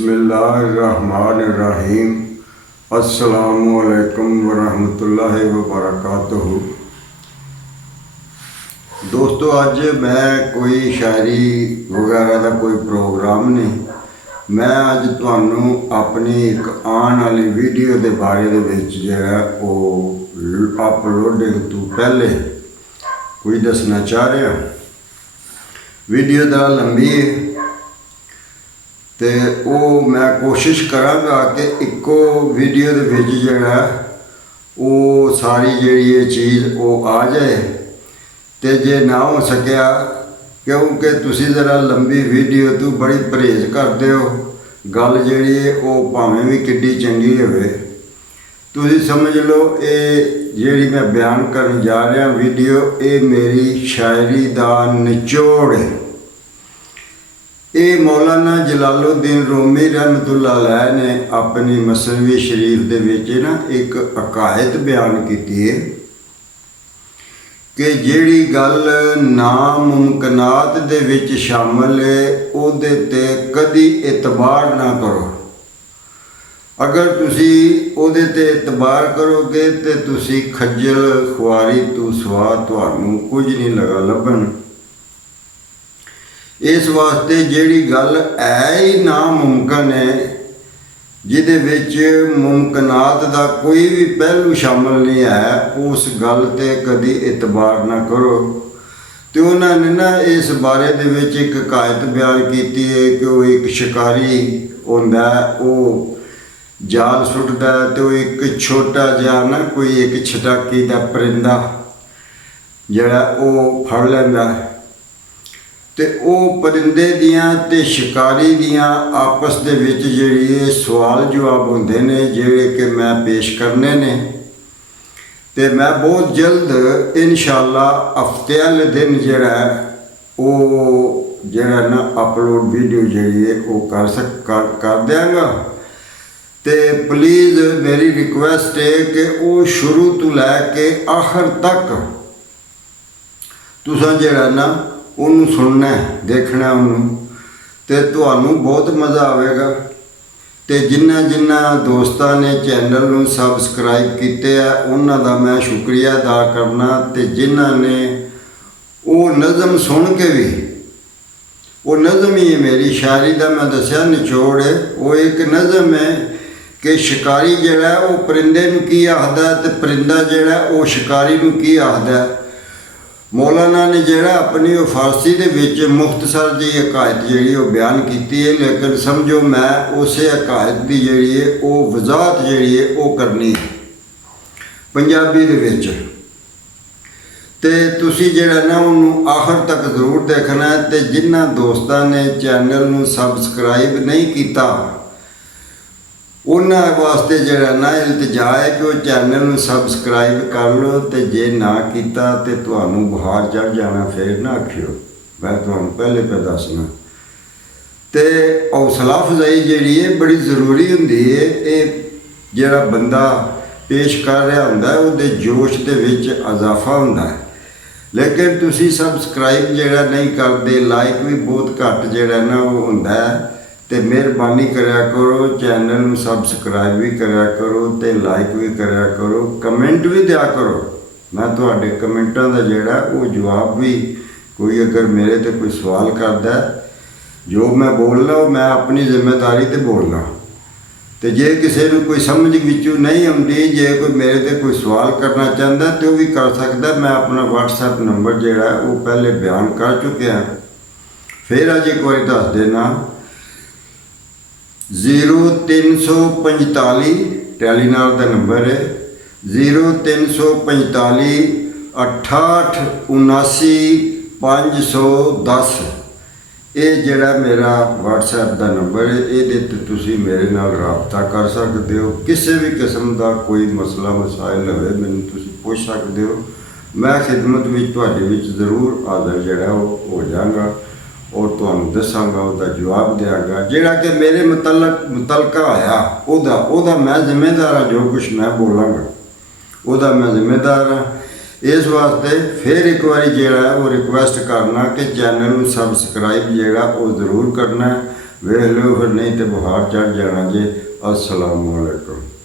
बिस्मिल्लाहिर्रहमानिर्रहीम। अस्सलामुअलैकुम वरहमतुल्लाहि वबरकातुहू। दोस्तों, अज मैं कोई शायरी वगैरह का कोई प्रोग्राम नहीं, मैं अज तुहानू अपनी एक आने वाली वीडियो के बारे अपलोडिंग तो पहले कोई दसना चाह रहा। वीडियो दा लंबी है तो वो मैं कोशिश कराँगा कि इको वीडियो दे विच जिहड़ा वो सारी जिहड़ी चीज़ वो आ जाए। तो जे ना हो सकिया, क्योंकि तुसी ज़रा लंबी वीडियो तो बड़ी परहेज करते हो, गल जिहड़ी वो भावें भी किड्डी चंगी होवे, तुसी समझ लो ये जिहड़ी मैं बयान करन जा रहा वीडियो, ये मेरी शायरी दा निचोड़ है। ये मौलाना जलालुद्दीन रूमी रहमतुल्लाह अलैह ने अपनी मसनवी शरीफ दे विच ना एक अकायद बयान की है कि जिहड़ी गल नामुमकिनात दे विच शामिल है उहदे ते कदी एतबार ना करो। अगर तुसी उहदे ते एतबार करोगे तो तुसी खज्जल खुआरी तो सवा तुहानू कुछ नहीं लगा लभन। इस वास्ते जिहड़ी गल है ही नामुमकिन है, जिहदे विच मुमकिनात दा कोई भी पहलू शामिल नहीं है, उस गल ते कदी एतबार ना करो। तो उन्होंने ना इस बारे दे विच एक हकायत बयान की है कि वो एक शिकारी होंदा है, वो जाल सुटदा है तो एक छोटा जिहा ना कोई एक छटाकी दा परिंदा जिहड़ा वो फड़ लैंदा है। तो वो परिंदे दियां ते शिकारी दियां आपस दे विच जिहड़ी सवाल जवाब होंदे ने, जिहड़े कि मैं पेश करने ने। तो मैं बहुत जल्द इंशाअल्लाह हफ्ते वाले दिन जिहड़ा वो जिहड़ा ना अपलोड वीडियो जिहड़ी है वो कर देंगा। तो प्लीज़ मेरी रिक्वेस्ट है कि वो शुरू तो लैके आखिर तक तुसां जिहड़ा ना उन्होंने सुनना है, देखना उन्होंने, तो तुहानू बहुत मज़ा आएगा। तो जिन्ना दोस्तों ने चैनल नू सबसक्राइब किए है उन्हों का मैं शुक्रिया अदा करना। तो जिन्हों ने वो नज़म सुन के भी, वो नज़म ही है मेरी शायरी का, मैं दसिया निचोड़ है, वो एक नज़म है कि शिकारी जिहड़ा वो परिंदे नू की आखदा है, तो परिंदा जिहड़ा वो शिकारी नू की आखदा है। मौलाना ने जिहड़ा अपनी वो फारसी दे विच मुख्तसर जी हकायत जिहड़ी वो बयान की है, लेकिन समझो मैं उस हकायत की जिहड़ी है वो वजाहत जिहड़ी है वो करनी पंजाबी दे विच। ते तुसी जिहड़ा ना उन्होंने आखिर तक जरूर देखना है। तो जिन्हां दोस्तों ने चैनल नू सबसक्राइब नहीं किया उन्होंने वास्ते जिहड़ा ना इल्तिजा है कि वो चैनल नू सबसक्राइब कर लो। तो जे ना किया तो तुहानू बुखार चढ़ जाना, फिर ना आखियो, मैं तुहानू पहले पे दसना। तो हौसला अफजाई जिहड़ी है बड़ी ज़रूरी हुंदी है। ये जिहड़ा बंदा पेश कर रहा हुंदा है उहदे जोश दे विच इजाफा हुंदा है। लेकिन तुसी सबसक्राइब जिहड़ा नहीं करते, लाइक भी बहुत घट जिहड़ा ना वो हुंदा है। तो मेहरबानी करा करो, चैनल में सबसक्राइब भी करा करो, तो लाइक भी करा करो, कमेंट भी दिया करो। मैं तुहाडे कमेंटां दा जिहड़ा वो जवाब भी, कोई अगर मेरे ते कोई सवाल करदा है, जो मैं बोलना वो मैं अपनी जिम्मेदारी ते बोलना। तो जे किसी को कोई समझ विचों नहीं आउंदी, जे कोई मेरे ते कोई सवाल करना चाहता तो भी कर सकता। मैं अपना WhatsApp नंबर जिहड़ा वो पहले बयान कर चुकिया, फिर अज एक बार दस देना। 0345 टेलीनार का नंबर है, 0345 68 79 510। ये जिहड़ा मेरा WhatsApp का नंबर है, ये तुसी मेरे नाल राबता कर सकते हो। किसी भी किस्म का कोई मसला मसाइल होवे मैनूं तुसी पुछ सकते हो। मैं खिदमत विच तुहाडे विच जरूर हाज़र जिहड़ा हो जाऊँगा और तुहानू दसांगा, उसका जवाब देंगा जिहड़ा कि मेरे मुतलका होया ओदा मैं जिम्मेदार हाँ। जो कुछ मैं बोलांगा ओदा मैं जिम्मेदार हाँ। इस वास्ते फिर एक बार जिहड़ा वो रिक्वेस्ट करना कि चैनल में सबसक्राइब जिहड़ा वो जरूर करना है। ਵੇਖ ਲਓ, ਫਿਰ ਨਹੀਂ ਤੇ ਬੁਖਾਰ ਚੜ ਜਾਣਾ ਜੇ। अस्सलाम वालेकुम।